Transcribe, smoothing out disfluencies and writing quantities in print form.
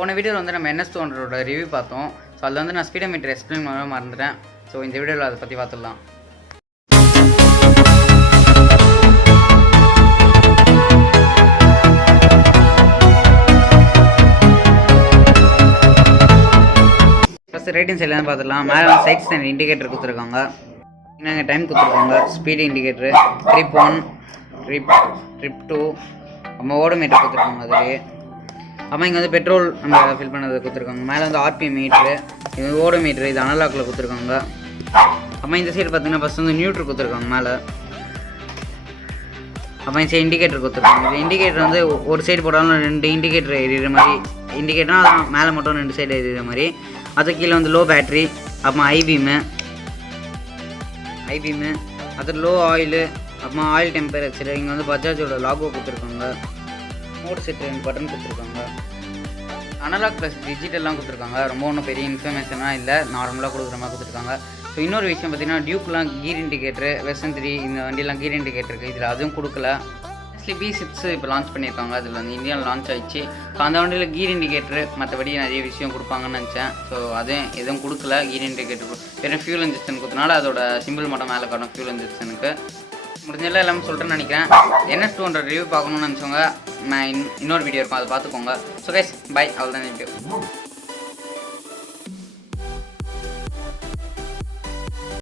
போன வீடியோவில் வந்து நம்ம NS200 ரிவ்யூ பார்த்தோம். ஸோ அதில் வந்து நான் ஸ்பீடோமீட்டர் எக்ஸ்பிளைன் பண்ண மறந்துட்டேன். ஸோ இந்த வீடியோவில் அதை பற்றி பார்த்துடலாம். ஃபஸ்ட்டு ரேட்டிங் சைட்லாம் பார்த்துடலாம். மேலே சைட்ஸ் அண்ட் இண்டிகேட்டர் கொடுத்துருக்காங்க. இங்கே டைம் கொடுத்துருக்காங்க. ஸ்பீடு இண்டிகேட்டரு, ட்ரிப் 1, ட்ரிப் 2, நம்ம ஓடோமீட்டர் கொடுத்துருக்காங்க. அதுலேயே அப்புறம் இங்கே வந்து பெட்ரோல் நம்ம ஃபில் பண்ணதை கொடுத்துருக்காங்க. மேலே வந்து RPM மீட்ரு, இது ஓடோமீட்ரு, இது அனலாக்கில் கொடுத்துருக்காங்க. அப்புறம் இந்த சைடு பார்த்தீங்கன்னா ஃபஸ்ட் வந்து நியூட்ரு கொடுத்துருக்காங்க மேலே. அப்புறம் இந்த சைடு இண்டிகேட்டர் கொடுத்துருக்காங்க. இது இண்டிகேட்டர் வந்து ஒரு சைடு போட்டாலும் 2 இண்டிகேட்டர் எரியிற மாதிரி. இண்டிகேட்டர்னால் அதான் மேலே மட்டும் 2 சைடு எரியிற மாதிரி. அது கீழே வந்து லோ பேட்ரி, அப்புறம் ஐபீமு, அது லோ ஆயிலு, அப்புறமா ஆயில் டெம்பரேச்சர். இங்கே வந்து பஜாஜோட லாகோ கொடுத்துருக்காங்க. மோட் செட் 2 பட்டன் கொடுத்துருக்காங்க. அனலாக் ப்ளஸ் டிஜிட்டல்லாம் கொடுத்துருக்காங்க. ரொம்ப ஒன்றும் பெரிய இன்ஃபர்மேஷனாக இல்லை, நார்மலாக கொடுக்குற மாதிரி கொடுத்துருக்காங்க. ஸோ இன்னொரு விஷயம் பார்த்தீங்கன்னா டியூக்லாம் கீர் இண்டிகேட்டரு, வெர்சன் 3 இந்த வண்டியெலாம் கீர் இண்டிகேட்டர் இருக்குது. இதில் அதுவும் கொடுக்கல. ஆக்சுவலி B6 இப்போ லான்ச் பண்ணியிருக்காங்க. அதில் வந்து இந்தியாவில் லான்ச் ஆகிடுச்சு. ஸோ அந்த வண்டியில் கீர் இண்டிகேட்டரு மற்றபடி நிறைய விஷயம் கொடுப்பாங்கன்னு நினச்சேன். ஸோ அதுவும் எதுவும் கொடுக்கல. கீர் இண்டிகேட்டர் வெறும் ஃபியூல் இன்ஜெக்ஷன் கொடுத்தனால அதோட சிம்பிள் மட்டும் மேலே காணும் ஃபியூல் இன்ஜெக்ஷனுக்கு. முடிஞ்செல்லாம் எல்லாமே சொல்கிறேன்னு நினைக்கிறேன். NS200 ரிவ்யூ பார்க்கணுன்னு நினச்சவங்க நான் இன்னொரு வீடியோ இருக்கும், அதை பார்த்துக்கோங்க. ஸோ கைஸ் பை, அவ்வளோதான் வீடியோ.